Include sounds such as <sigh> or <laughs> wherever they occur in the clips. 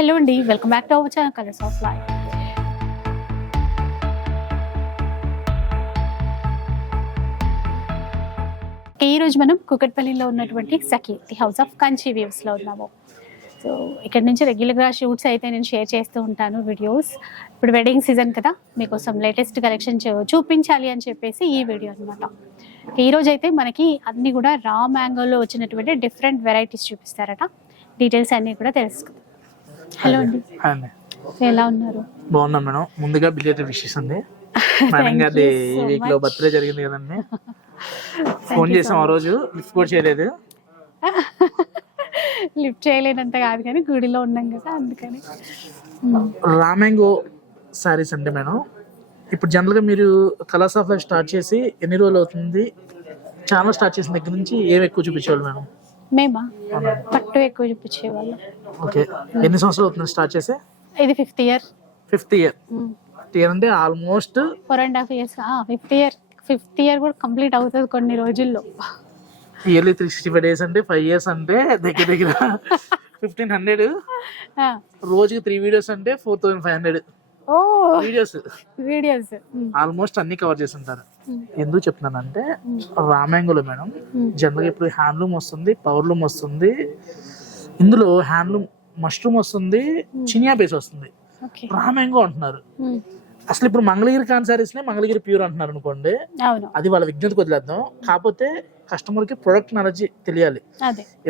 Hello అండి welcome back to our channel colours of life ఈ రోజు మనం కుకట్పల్లిలో ఉన్నటువంటి Sakhi the house of Kanchi వ్యూస్లో ఉన్నాము. సో ఇక్కడ నుంచి రెగ్యులర్గా షూట్స్ అయితే నేను షేర్ చేస్తూ ఉంటాను వీడియోస్ ఇప్పుడు వెడ్డింగ్ సీజన్ కదా మీకోసం లేటెస్ట్ కలెక్షన్ చూపించాలి అని చెప్పేసి ఈ వీడియో అనమాట ఈరోజు రోజు అయితే మనకి అన్నీ కూడా రా మ్యాంగోలో వచ్చినటువంటి డిఫరెంట్ వెరైటీస్ చూపిస్తారట. డీటెయిల్స్ అన్నీ కూడా తెలుసుకుందాం. హలో అండి. ఎలా ఉన్నారు? బాగున్నాం మేడం. ముందుగా బిలేటెడ్ విషెస్ అండి మేడం గారి ఈ వీక్లో బర్త్డే జరిగింది కదండి. <laughs> ఫోన్ చేసాం ఆ రోజు. లిఫ్ట్ కూడా చేయలేదు. <laughs> లిఫ్ట్ చేయలేనంత కాదు కానీ గుడిలో ఉన్నాం కదా అందుకని. రామాంగో సారీస్ అండి మేడం. ఇప్పుడు జనరల్గా మీరు కలర్స్ ఆఫ్ లైఫ్ స్టార్ట్ చేసి ఎన్ని రోజులు అవుతుంది? ఛానల్ స్టార్ట్ చేసిన దగ్గర నుంచి ఏం ఎక్కువ చూపించేవాళ్ళు మేడం? మేమా? పట్టు ఎక్కువ చూపించేవాళ్ళం. ఓకే. ఎన్ని సంవత్సరాలు అవుతుంది స్టార్ట్ చేసి? ఇది fifth year. Fifth year. Fifth year అంటే almost four and half years. Fifth year. Fifth year కూడా కంప్లీట్ అవుతుంది కొన్ని రోజుల్లో. Yearly three sixty five days అంటే ఫైవ్ ఇయర్స్ అంటే దగ్గర దగ్గర ఫిఫ్టీన్ హండ్రెడ్. రోజుకి త్రీ వీడియోస్ అంటే ఫోర్ థౌసండ్ ఫైవ్ హండ్రెడ్. ఓ. వీడియోస్. వీడియోస్. ఆల్మోస్ట్ అన్ని కవర్ చేసి ఉంటారు ఎందుకు చెప్తున్నానంటే రామాంగులో మేడం జనరల్గా ఇప్పుడు హ్యాండ్లూమ్ వస్తుంది పవర్లూమ్ వస్తుంది ఇందులో హ్యాండ్లూమ్ మష్రూమ్ వస్తుంది చినియా బేస్ వస్తుంది. రామాంగో అంటున్నారు. అసలు ఇప్పుడు మంగళగిరి కాన్ సారీస్ నే మంగళగిరి ప్యూర్ అంటున్నారు అనుకోండి అది వాళ్ళ విజ్ఞతకు వదిలేద్దాం. కాకపోతే కస్టమర్కి ప్రొడక్ట్ నాలెడ్జ్ తెలియాలి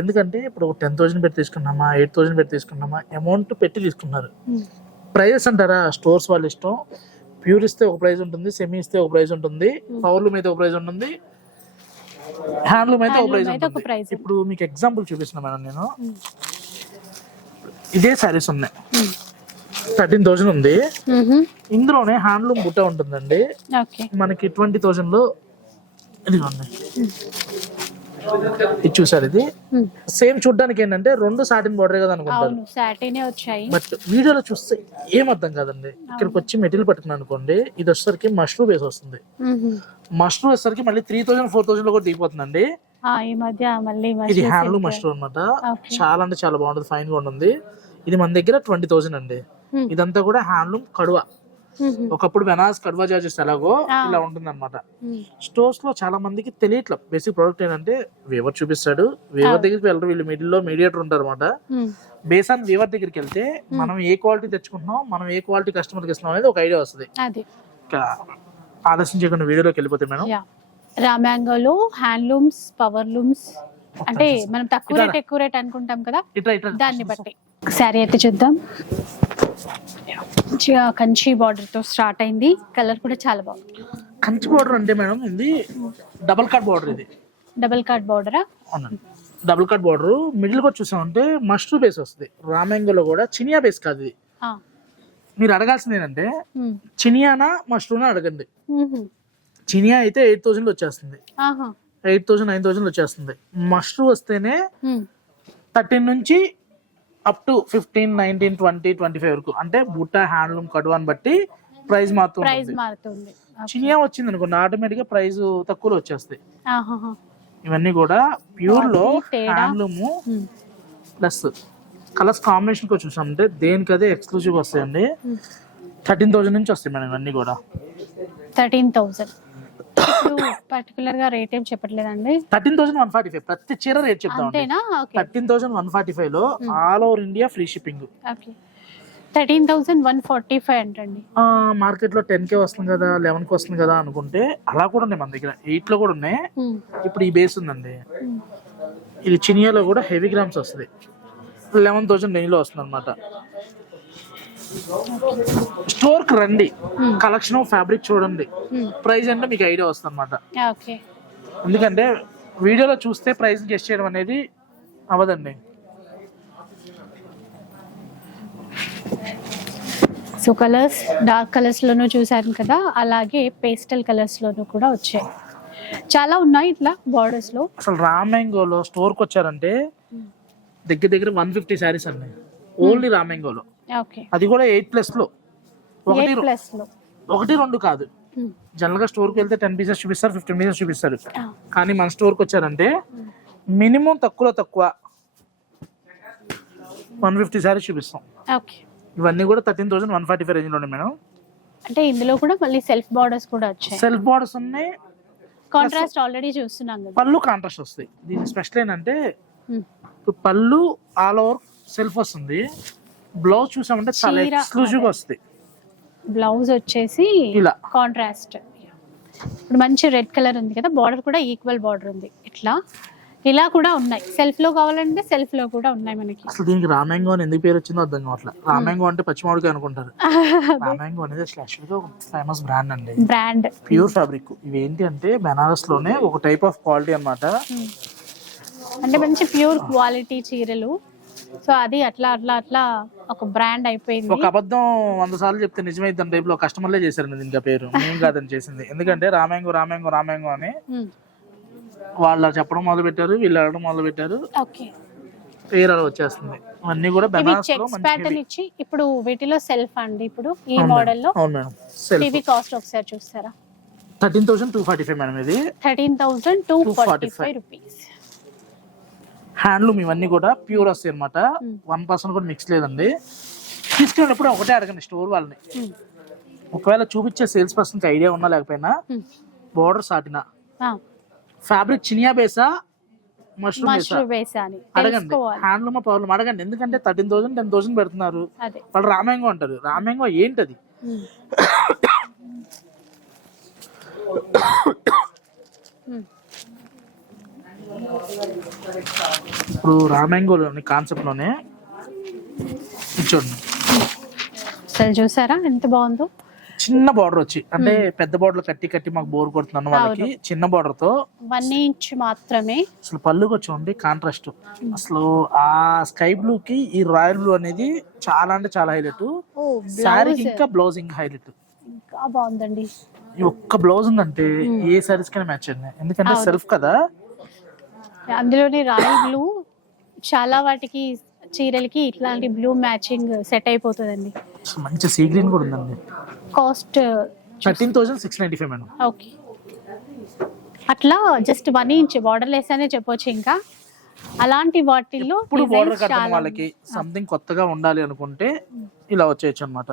ఎందుకంటే ఇప్పుడు టెన్ థౌసండ్ పెట్టి తీసుకున్నామా ఎయిట్ థౌసండ్ పెట్టి తీసుకున్నామా అమౌంట్ పెట్టి తీసుకున్నారు. ప్రైజెస్ అంటారా? స్టోర్స్ వాళ్ళ ఇష్టం. ప్యూర్ ఇస్తే ఒక ప్రైస్ ఉంటుంది సెమీ ఇస్తే ఒక ప్రైస్ ఉంటుంది పవర్లూమ్ అయితే ఒక ప్రైస్ ఉంటుంది హ్యాండ్లూమ్ అయితే ఒక ప్రైస్ ఒక ఉంటుంది. ఇప్పుడు మీకు ఎగ్జాంపుల్ చూపిస్తున్నా మేడం నేను. ఉమ్, ఇదే సారీస్ ఉన్నాయి. ఉమ్. థర్టీన్ థౌసండ్ ఉంది. మ్హూ. ఇందులోనే హ్యాండ్లూమ్ బుట్ట ఉంటుందండి. మనకి ట్వంటీ థౌసండ్లో ఇదిగోండి ఇది చూసారు ఇది? సేమ్ చూడడానికి ఏంటంటే రెండు సాటిన్ బార్డర్ కదా అనుకుంటారు. వచ్చాయి. బట్ వీడియోలో చూస్తే ఏం అర్థం కాదండి. ఇక్కడికి వచ్చి మెటీరియల్ పట్టుకున్నాను అనుకోండి ఇది వచ్చేసరికి మష్రూమ్ బేస్ వస్తుంది. మష్రూమ్ వచ్చేసరికి మళ్ళీ త్రీ థౌసండ్ ఫోర్ థౌసండ్లో కూడా దిగిపోతుందండి. ఆ, ఈ మధ్య మళ్ళీ ఇది హ్యాండ్లూమ్ మష్రూమ్ అన్నమాట. Okay. చాలా అంటే చాలా బాగుంటుంది ఫైన్గా ఉంటుంది. ఇది మన దగ్గర ట్వంటీ థౌసండ్ అండి. ఇదంతా కూడా హ్యాండ్లూమ్ కడువ. ఒకప్పుడు బెనాస్ కడువా చార్జెస్ ఎలాగో Ah. ఇలా ఉంటుంది అనమాట స్టోర్స్లో చాలా మందికి తెలియట్ల. బేసిక్ ప్రోడక్ట్ ఏంటంటే వేవర్ చూపిస్తాడు. వేవర్ దగ్గరికి వెళ్ళరు వీళ్ళు మిడిల్లో మీడియేటర్ ఉంటారు అనమాట బేస్ ఆన్ వేవర్ దగ్గరికి వెళ్తే మనం ఏ క్వాలిటీ తెచ్చుకుంటున్నాం మనం ఏ క్వాలిటీ కస్టమర్కి ఇస్తున్నాం అనేది ఒక ఐడియా వస్తుంది. ఆలస్యం చేయకుండా వీడియోలోకి వెళ్ళిపోతే మేడం. రామ్యాంగోలో హ్యాండ్లూమ్స్ పవర్ లూమ్స్ అంటే మనం తక్కువ రేట్ ఎక్కువ రేట్ అనుకుంటాం కదా? దాన్ని బట్టి. శారీ అయితే చూద్దాం. మంచిగా కంచి బార్డర్తో స్టార్ట్ అయింది. కలర్ కూడా చాలా బాగుంది. కంచి బార్డర్ అంటే మేడం ఇది డబుల్ కట్ బార్డర్ ఇది. డబుల్ కార్డ్ బార్డరా అవునండి డబుల్ కట్ బార్డర్ మిడిల్ కూడా చూసామంటే మష్రూమ్ బేస్ వస్తుంది. రామెంగోలో కూడా చినియా బేస్ కాదు ఇది. మీరు అడగాల్సింది ఏంటంటే చినియానా మష్రూమ్ అడగండి. చినియా అయితే ఎయిట్ థౌసండ్ వచ్చేస్తుంది. ఎయిట్ థౌసండ్ నైన్ థౌసండ్ వచ్చేస్తుంది. మష్రూమ్ వస్తేనే థర్టీన్ నుంచి up to fifteen nineteen twenty twenty five వరకు. అంటే బుట్ట హ్యాండ్లూమ్ కడువాని బట్టి ప్రైస్ మాత్రం. మారుతుంది. చినియా వచ్చింది అనుకోండి ఆటోమేటిక్గా ప్రైస్ తక్కువలో వచ్చేస్తాయి. ఇవన్నీ కూడా ప్యూర్లో. Handloom um. Plus colours combination కూడా చూసామంటే దేనికి అదే ఎక్స్క్లూజివ్ వస్తాయండి. థర్టీన్ థౌసండ్ నుంచి వస్తాయి మేడం ఇవన్నీ కూడా. థర్టీన్ థౌసండ్ పర్టికులర్గా రేట్ ఏం చెప్పట్లేదండి. Thirteen thousand one forty five ప్రతి చీర రేట్ అంతేనా? Okay. Thirteen thousand one forty ఫైవ్లో all over India free shipping. Okay. Thirteen thousand one forty five అంటండి. మార్కెట్లో టెన్ కే వస్తుంది కదా లెవెన్కి వస్తుంది కదా అనుకుంటే అలా కూడా ఉన్నాయి మన దగ్గర. ఎయిట్లో కూడా ఉన్నాయి. ఉమ్. ఇప్పుడు ఈ బేస్ ఉందండి. ఉమ్. ఇది చినియాలో కూడా హెవీ గ్రామ్స్ వస్తుంది. లెవెన్ థౌసండ్ నెయ్యిలో వస్తుంది అనమాట స్టోర్కి రండి. కలెక్షన్ ఫ్యాబ్రిక్ చూడండి. ప్రైస్ అంటే మీకు ఐడియా వస్తుంది అనమాట ఓకే. ఎందుకంటే వీడియోలో చూస్తే ప్రైస్ గెస్ట్ చేయడం అనేది అవ్వదండి. సో కలర్స్ డార్క్ కలర్స్ లోనూ చూసారు కదా అలాగే పేస్టల్ కలర్స్ లోనూ కూడా వచ్చాయి. చాలా ఉన్నాయి ఇట్లా బార్డర్స్లో అసలు రామ్యాంగోలో స్టోర్కి వచ్చారంటే దగ్గర దగ్గర వన్ ఫిఫ్టీ శారీస్ అండి. ఓన్లీ రామ్యాంగోలో అది కూడా ఎయిట్ ప్లస్లో. ఒకటి లో. ఒకటి రెండు కాదు. జనరల్గా స్టోర్కి వెళ్తే టెన్ పీసెస్ చూపిస్తారు ఫిఫ్టీన్ పీసెస్ చూపిస్తారు. కానీ మన స్టోర్కి వచ్చారంటే మినిమం తక్కువలో తక్కువ వన్ ఫిఫ్టీ శారీస్ చూపిస్తాం. ఓకే. ఇవన్నీ కూడా thirteen thousand one forty five రేంజ్లో ఉన్నాయి మేడం. అంటే ఇందులో కూడా మళ్ళీ సెల్ఫ్ బార్డర్స్ కూడా వచ్చాయి. సెల్ఫ్ బార్డర్స్ ఉన్నాయి. కాంట్రాస్ట్ ఆల్రెడీ చూస్తున్నాం కదా. పళ్ళు కాంట్రాస్ట్ వస్తాయి. దీని స్పెషల్ ఏంటంటే పళ్ళు ఆల్ ఓవర్ సెల్ఫ్ వస్తుంది. బ్లౌజ్ చూసామంటే చాలా ఎక్స్క్లూజివ్గా వస్తాయి. బ్లౌజ్ వచ్చేసి ఇలా. కాంట్రాస్ట్ ఇప్పుడు మంచి రెడ్ కలర్ ఉంది కదా బార్డర్ కూడా ఈక్వల్ బార్డర్ ఉంది. ఇట్లా ఇలా కూడా ఉన్నాయి. సెల్ఫ్లో కావాలంటే సెల్ఫ్లో కూడా ఉన్నాయి మనకి. అసలు దీనికి రామాంగో అని ఎందుకు పేరు వచ్చిందో అర్థం కావట్లేదు రామాంగో అంటే పచ్చిమామిడికాయ అనుకుంటారు. <laughs> రామాంగో అనేది అసలు యాక్చువల్గా ఫేమస్ బ్రాండ్ అండి. బ్రాండ్ ప్యూర్ ఫ్యాబ్రిక్ ఇవి ఏంటి అంటే బెనారస్లోనే ఒక టైప్ ఆఫ్ క్వాలిటీ అన్నమాట. అంటే మంచి ప్యూర్ క్వాలిటీ చీరలు. సో అది అట్లా అట్లా అట్లా ఒక బ్రాండ్ అయిపోయింది. ఒక అబద్ధం వంద సార్లు చెప్తే నిజమైతే టైప్లో కస్టమర్లే చేశారు ఇంకా పేరు. మేము కాదని చేసింది. ఎందుకంటే రామాంగో రామాంగో రామాంగో అని. వాళ్ళు చెప్పడం మొదలు పెట్టారు వీళ్ళు అడగడం మొదలు పెట్టారు ఓకే. పేరు అలా వచ్చేస్తుంది. అన్నీ కూడా బెనారస్ చెక్స్ ప్యాటర్న్. ఇచ్చి ఇప్పుడు వీటిలో సెల్ఫ్ అండి ఇప్పుడు ఈ మోడల్లో. అవును మేడం. సెల్ఫ్ ఇవి కాస్ట్ ఒకసారి చూస్తారా? Thirteen thousand two forty five madam ఇది. Thirteen thousand two forty five 245 rupees. Handloom ఇవన్నీ కూడా ప్యూర్ వస్తాయి అనమాట. వన్ పర్సెంట్ కూడా మిక్స్ లేదండి. తీసుకునేటప్పుడు ఒకటే అడగండి స్టోర్ వాళ్ళని. ఒకవేళ చూపించే సేల్స్ పర్సన్కి ఐడియా ఉన్నా లేకపోయినా బోర్డర్ సాటిన. ఫ్యాబ్రిక్ చినియా బేసా మష్రూమ్ బేసా? అడగండి. హ్యాండ్లూమ్ ప్రాబ్లం అడగండి. ఎందుకంటే థర్టీన్ థౌసండ్ టెన్ థౌసండ్ పెడుతున్నారు. వాళ్ళు రామాంగో అంటారు. రామాంగో ఏంటది. <coughs> ఇప్పుడు రామాంగోలోని కాన్సెప్ట్లోనే ఇది చూడండి అసలు చూసారా? ఎంత బాగుందో? చిన్న బార్డర్ వచ్చి అంటే పెద్ద బార్డర్ కట్టి కట్టి మాకు బోర్ కొడుతున్నాను వాళ్ళకి చిన్న బార్డర్తో వన్ ఇంచ్ మాత్రమే. అసలు పళ్ళుకి చూడండి కాంట్రాస్ట్ అసలు ఆ స్కై బ్లూ కి ఈ రాయల్ బ్లూ అనేది చాలా అంటే చాలా హైలైట్ బ్లౌజ్ ఇంకా బ్లౌజ్ ఇంకా హైలైట్ ఇంకా బాగుందండి. ఈ ఒక్క బ్లౌజ్ ఉందంటే ఏ సారీస్ కైనా మ్యాచ్ అండి. ఎందుకంటే. సెల్ఫ్ కదా. అందులోని రాయల్ బ్లూ చాలా వాటికి చీరలకి ఇట్లాంటి బ్లూ మ్యాచింగ్ సెట్ అయిపోతుందండి. మంచి సీ గ్రీన్ కూడా ఉందండి. Cost thirteen thousand six ninety five madam. Okay అట్లా just one inch border less అనే చెప్పొచ్చు ఇంకా. అలాంటి వాటిల్లో ఇప్పుడు బోర్డర్ కట్టడం వాళ్ళకి సంథింగ్ కొత్తగా ఉండాలి అనుకుంటే ఇలా వచ్చేయచ్చు అనమాట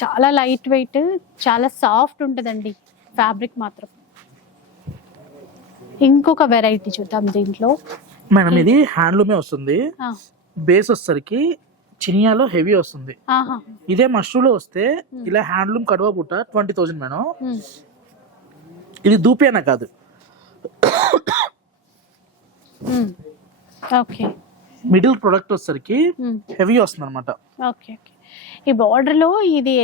చాలా లైట్ వెయిట్ చాలా సాఫ్ట్ ఉంటుందండి ఫ్యాబ్రిక్ మాత్రం. ఇంకొక వెరైటీ చూద్దాం దీంట్లో. మేడం ఇది హ్యాండ్లూమే వస్తుంది. బేస్ వచ్చేసరికి చినియాలో హెవీ వస్తుంది. ఇదే మష్రూలో వస్తే ఇలా హ్యాండ్లూమ్ కడవ బుట్ట ట్వంటీ థౌసండ్ మేడం. ఇది దూపేనా కాదు. మిడిల్ ప్రొడక్ట్ వచ్చేసరికి హెవీ వస్తుంది అనమాట ఓకే. ఈ border లో ఇది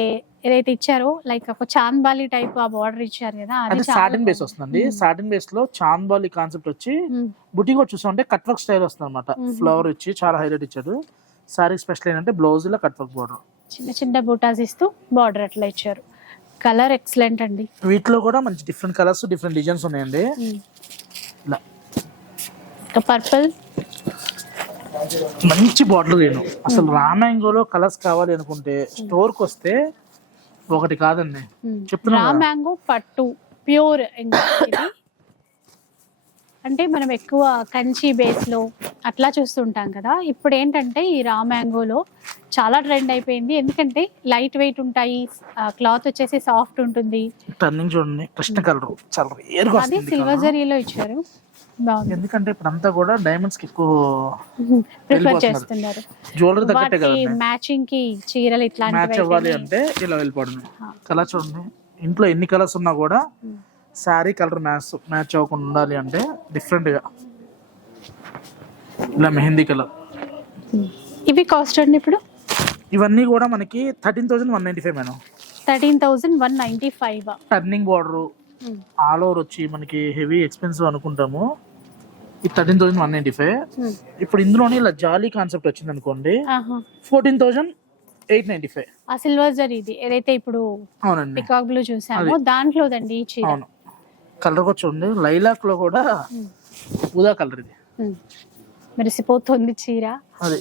ఏదైతే ఇచ్చారో లైక్ ఒక చాంద్బాలి టైప్ ఆ బార్డర్ ఇచ్చారు కదా అది సాటిన్ బేస్ వస్తుందండి. సాటిన్ బేస్లో చాంద్బాలి కాన్సెప్ట్ వచ్చి ఉమ్, బుటీ కూడా చూసామంటే కట్ వర్క్ స్టైల్ వస్తుంది అనమాట ఫ్లవర్ ఇచ్చి చాలా హైలైట్ ఇచ్చాడు సారీ స్పెషల్ ఏంటంటే బ్లౌజ్లో కట్ వర్క్ బోర్డర్ చిన్న చిన్న బూటాస్ ఇస్తూ బార్డర్ అట్లా ఇచ్చారు. కలర్ ఎక్సలెంట్ అండి. వీటిలో కూడా మంచి డిఫరెంట్ కలర్స్ డిఫరెంట్ డిజైన్స్ ఉన్నాయండి. ఇలా. పర్పుల్ మంచి బార్డర్ గ్రీన్ అసలు రామాంగోలో కలర్స్ కావాలి అనుకుంటే స్టోర్కి వస్తే ఒకటి కాదండి. చెప్తున్నా రా కదా. మ్యాంగో పట్టు ప్యూర్ అంటే మనం ఎక్కువ కంచి బేస్లో అట్లా చూస్తుంటాం కదా. ఇప్పుడు ఏంటంటే ఈ రా మ్యాంగోలో చాలా ట్రెండ్ అయిపోయింది. ఎందుకంటే లైట్ వెయిట్ ఉంటాయి క్లాత్ వచ్చేసి సాఫ్ట్ ఉంటుంది. టర్నింగ్ చూడండి కృష్ణ కలర్ చాలా రేర్ అది సిల్వర్. జరీలో ఇచ్చారు. బాగుంది. ఎందుకంటే ఇప్పుడు అంతా కూడా డైమండ్స్కి ఎక్కువ ప్రిఫర్. చేస్తున్నారు. జ్యువెలరీ తగ్గట్టే కదండి. మ్యాచింగ్కి చీరలు మ్యాచ్ ఇట్లాంటివి అవ్వాలి అయితేనే- అంటే ఇలా వెళ్ళిపోవడం. కలర్ చూడండి. ఇంట్లో ఎన్ని కలర్స్ ఉన్నా కూడా శారీ కలర్ మ్యాచ్ మ్యాచ్ అవ్వకుండా ఉండాలి అంటే డిఫరెంట్గా. ఇలా మెహందీ కలర్ ఇవి కాస్ట్ అండి ఇప్పుడు? ఇవన్నీ కూడా మనకి thirteen thousand one ninety five madam. Thirteen thousand one ninety five turning border all over వచ్చి మనకి హెవీ ఎక్స్పెన్సివ్ అనుకుంటాము. ఇది thirteen thousand one ninety five. ఇప్పుడు ఇందులోనే ఇలా జాలీ కాన్సెప్ట్ వచ్చింది అనుకోండి fourteen thousand eight ninety five. ఆ సిల్వర్ జరీ ఇది ఏదైతే ఇప్పుడు అవునండి. పికాక్ బ్లూ చూసామో దాంట్లోదండి ఈ చీర. అవును. కలర్ చూడండి లైలాక్లో కూడా. ఊదా కలర్ ఇది. మెరిసిపోతుంది చీర. అది.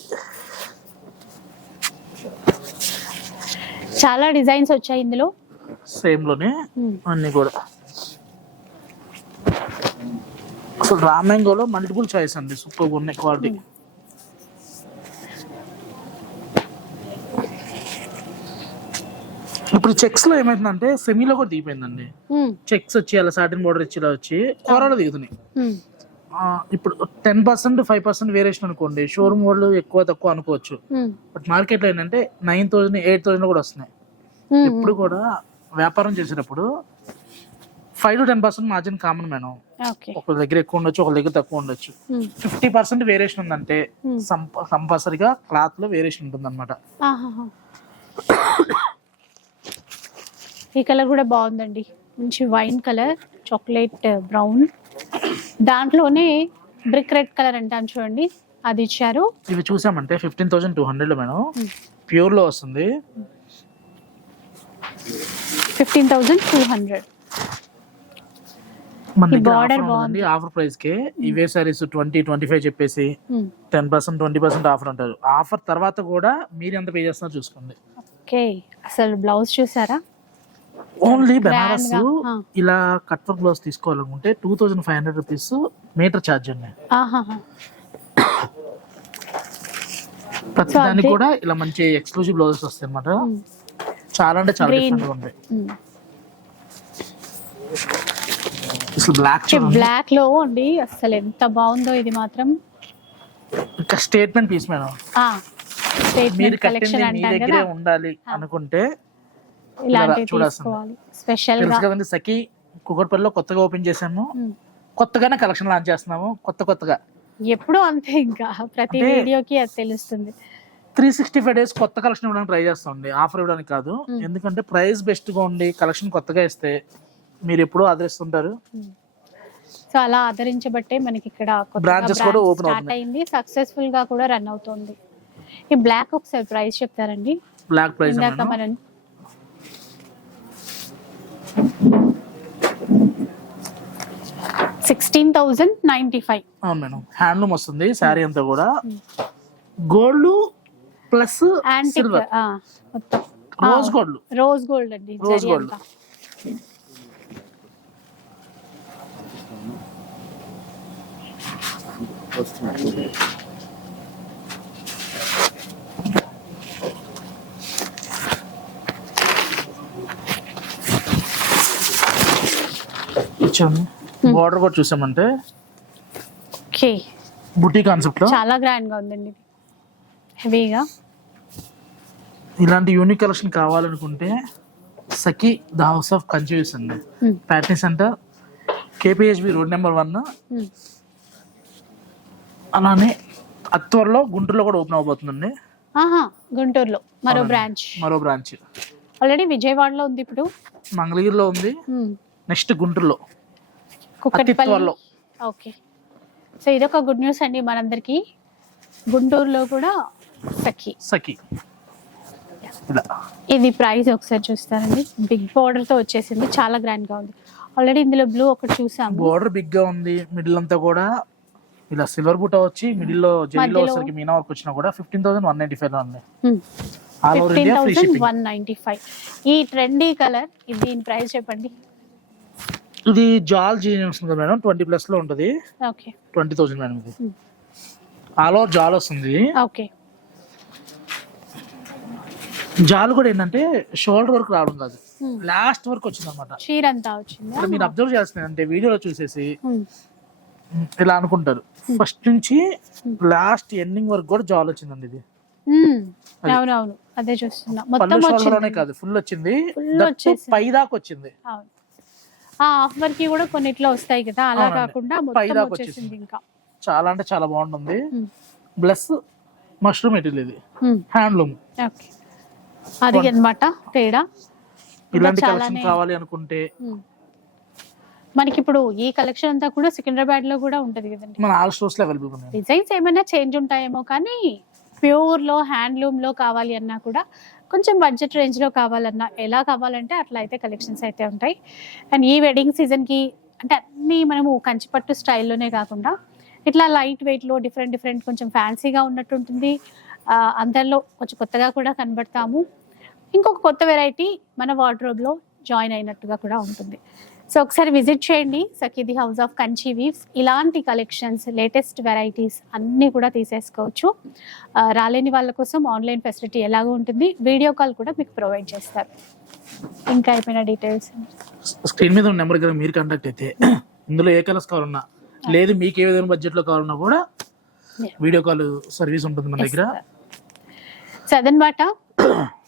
చాలా డిజైన్స్ వచ్చాయి ఇందులో. సేమ్లోనే అన్ని కూడా. అసలు రామ్యాంగోలో మల్టిపుల్ చాయిస్ అండి సూపర్ ఉన్నాయి క్వాలిటీ ఇప్పుడు చెక్స్లో ఏమైందంటే సెమీలో కూడా దిగిపోయిందండి. చెక్స్ వచ్చి అలా సాటిన్ బోర్డర్ ఇచ్చి వచ్చి కూరలో దిగుతున్నాయి. ఇప్పుడు ten percent five percent variation అనుకోండి. షోరూమ్ వాళ్ళు ఎక్కువ తక్కువ అనుకోవచ్చు. బట్ మార్కెట్లో ఏంటంటే నైన్ థౌసండ్ ఎయిట్ థౌసండ్ కూడా వస్తున్నాయి. ఉమ్, ఎప్పుడు కూడా వ్యాపారం చేసేటప్పుడు five to ten percent margin common madam ఒకరి దగ్గర ఎక్కువ ఉండొచ్చు ఒకరి దగ్గర తక్కువ ఉండొచ్చు. ఫిఫ్టీ పర్సెంట్ వేరియేషన్ ఉందంటే Hmm. కంపల్సరీగా క్లాత్లో వేరియేషన్ ఉంటుంది అనమాట. ఈ కలర్ కూడా బాగుందండి. మంచి వైన్ కలర్ చాక్లెట్ బ్రౌన్ దాంట్లోనే బ్రిక్ రెడ్ కలర్ అంటాను చూడండి. అది ఇచ్చారు. ఇవి చూసామంటే fifteen thousand two hundred madam. Hmm. ప్యూర్లో వస్తుంది. ఫిఫ్టీన్ థౌజండ్ టూ హండ్రెడ్ మన ఆఫర్ బాగుంది. ఆఫర్ ప్రైస్కి. ఇవే సారీస్ ట్వంటీ ట్వంటీ ఫైవ్ చెప్పేసి ten percent twenty percent offer ఉంటారు. ఆఫర్ తర్వాత కూడా మీరు ఎంత పే చేస్తున్నారో చూసుకోండి. ఓకే అసలు బ్లౌజ్ చూసారా? ఓన్లీ బెనారస్. ఇలా కట్ వర్క్ బ్లౌజ్ తీసుకోవాలనుకుంటే two thousand five hundred rupees metre charge అండి. ఆహాహా. ప్రతి దానికి కూడా ఇలా మంచి ఎక్స్క్లూజివ్ బ్లౌజెస్ వస్తాయి అనమాట ఉమ్, చాలా అంటే చాలా. డిఫరెంట్ ఉంటాయి. అసలు బ్లాక్ చూడండి. బ్లాక్లో అండి అసలు ఎంత బాగుందో ఇది మాత్రం. Statement piece madam. మీరు కట్టింది మీ దగ్గరే ఉండాలి అనుకుంటే ఇలాంటివి. తీసుకోవాలి. స్పెషల్గా. కదండి సఖి కుకట్పల్లిలో కొత్తగా ఓపెన్ చేసాము. కొత్తగానే కలెక్షన్ లాంచ్ చేస్తున్నాము. కొత్త కొత్తగా. ఎప్పుడూ అంతే ఇంకా. ప్రతి వీడియోకి అది తెలుస్తుంది. త్రీ సిక్స్టీ ఫైవ్ డేస్ కొత్త కలెక్షన్ ఇవ్వడానికి ట్రై చేస్తామండి. ఆఫర్ ఇవ్వడానికి కాదు. ఎందుకంటే ప్రైస్ బెస్ట్గా ఉండి కలెక్షన్ కొత్తగా ఇస్తే మీరు ఎప్పుడూ ఆదరిస్తుంటారు. సో అలా ఆదరించబట్టే మనకి ఇక్కడ Branches కూడా స్టార్ట్ అవుతున్నాయి. అయింది. సక్సెస్ఫుల్గా కూడా రన్ అవుతుంది. ఈ బ్లాక్ ఒకసారి ప్రైస్ చెప్తారండి. బ్లాక్ ప్రైస్ మనం సిక్స్టీన్ థౌజండ్ నైన్టీ ఫైవ్. అవును మేడం. హ్యాండ్లూమ్ వస్తుంది శారీ అంతా కూడా. Gold plus silver. Rose gold rose gold అండి జరీ gold. ఇచ్చాము Hmm. బార్డర్ కూడా చూసామంటే ఓకే బుటీ కాన్సెప్ట్లో. చాలా గ్రాండ్గా ఉందండి హెవీగా ఇలాంటి యూనిక్ కలెక్షన్ కావాలనుకుంటే Sakhi the house of confuse అండి. Hmm. Patny centre KPHB road number one. Hmm. అలానే అత్వరలో గుంటూరులో కూడా ఓపెన్ అవబోతుందండి. ఆహా గుంటూరులో. మరో. బ్రాంచ్ మరో బ్రాంచ్ ఆల్రెడీ విజయవాడలో ఉంది ఇప్పుడు. మంగళగిరిలో ఉంది. నెక్స్ట్ గుంటూరులో. ఓకే. సో ఇదొక గుడ్ న్యూస్ అండి మనందరికి. గుంటూరులో కూడా సఖి. సఖి. ఇది ప్రైస్ ఒకసారి చూస్తారండి. బిగ్ బార్డర్తో వచ్చేసింది. చాలా గ్రాండ్గా ఉంది. ఆల్రెడీ ఇందులో బ్లూ ఒకటి చూసాము. బోర్డర్ బిగ్గా ఉంది. మిడిల్ అంతా కూడా ఇలా సిల్వర్ బూట వచ్చి మిడిల్లో జెల్లో వచ్చరికి మీనా వర్క్ వచ్చినా కూడా fifteen thousand one ninety five ఉంది. Over fifteen thousand one ninety five. ఈ ట్రెండీ కలర్ ఇది దీని ప్రైస్ చెప్పండి. ఇది జాల్ జీనియస్ ఉంది మేడం? ట్వంటీ ప్లస్లో ఉంటుంది. ట్వంటీ థౌసండ్ మేడం ఇది. ఆల్ ఓవర్ జాల్ వస్తుంది. ఓకే. జాల్ కూడా ఏంటంటే షోల్డర్ వరకు రావడం కాదు. లాస్ట్ వరకు వచ్చింది అనమాట చీర అంతా వచ్చిందా మీరు అబ్జర్వ్ చేస్తున్నారు అంటే వీడియోలో చూసేసి Hmm. "మ్, ఇలా అనుకుంటారు. ఫస్ట్ నుంచి లాస్ట్ ఎండింగ్ వరకు కూడా జాల్ వచ్చిందండి ఇది. అవునవును. అదే చూస్తున్నా. మొత్తం కాదు ఫుల్ వచ్చింది. పై దాకా వచ్చింది. అవును. ఆ ఆఫ్ వర్క్ కూడా కొన్నిట్లో వస్తాయి కదా అలా. కాకుండా మొత్తం వచ్చేసింది. ఇంకా. చాలా అంటే చాలా బాగుంటుంది. ప్లస్ మష్రూమ్ మెటీరియల్ ఇది. హ్యాండ్లూమ్ అది అన్నమాట తేడా? ఇలాంటి కలెక్షన్ కావాలి అనుకుంటే. మనకి ఇప్పుడు ఈ కలెక్షన్ అంతా కూడా సికింద్రాబాద్లో కూడా ఉంటది కదండి. మన ఆల్ స్టోర్స్లో అవైలబుల్ డిజైన్స్ ఏమైనా చేంజ్ ఉంటాయేమో కానీ ప్యూర్లో హ్యాండ్లూమ్లో కావాలి అన్నా కూడా కొంచెం బడ్జెట్ రేంజ్లో కావాలన్నా ఎలా కావాలంటే అట్లా అయితే కలెక్షన్స్ అయితే ఉంటాయి. అండ్ ఈ వెడ్డింగ్ సీజన్కి అంటే అన్ని మనము కంచిపట్టు స్టైల్లోనే కాకుండా ఇట్లా లైట్ వెయిట్లో డిఫరెంట్ డిఫరెంట్ కొంచెం ఫ్యాన్సీగా ఉన్నట్టు ఉంటుంది అందరిలో కొంచెం కొత్తగా కూడా కనబడతాము. ఇంకొక కొత్త వెరైటీ మన వార్డ్రోబ్లో జాయిన్ అయినట్టుగా కూడా ఉంటుంది. సో ఒకసారి విజిట్ చేయండి. సఖీది హౌస్ ఆఫ్ కంచి వీవ్స్ ఇలాంటి కలెక్షన్స్ లేటెస్ట్ వెరైటీస్ అన్నీ కూడా తీసేసుకోవచ్చు. రాలేని వాళ్ళ కోసం ఆన్లైన్ ఫెసిలిటీ ఎలాగో ఉంటుంది. వీడియో కాల్ కూడా మీకు ప్రొవైడ్ చేస్తారు. ఇంకా అయిపోయిన డీటెయిల్స్? స్క్రీన్ మీద ఉన్న నెంబర్ దగ్గర మీరు కాంటాక్ట్ అయితే. ఇందులో ఏ కలర్స్ కావాలన్నా లేదు మీకు ఏ విధమైన బడ్జెట్లో కావాలన్నా కూడా. వీడియో కాల్ సర్వీస్ ఉంటుంది మన దగ్గర. సో అదనమాట <coughs>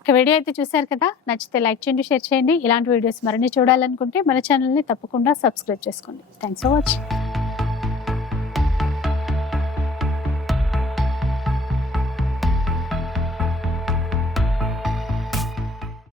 ఒక వీడియో అయితే చూశారు కదా నచ్చితే లైక్ చేయండి షేర్ చేయండి. ఇలాంటి వీడియోస్ మరిన్ని చూడాలనుకుంటే మన ఛానల్ని తప్పకుండా సబ్స్క్రైబ్ చేసుకోండి. Thanks for watching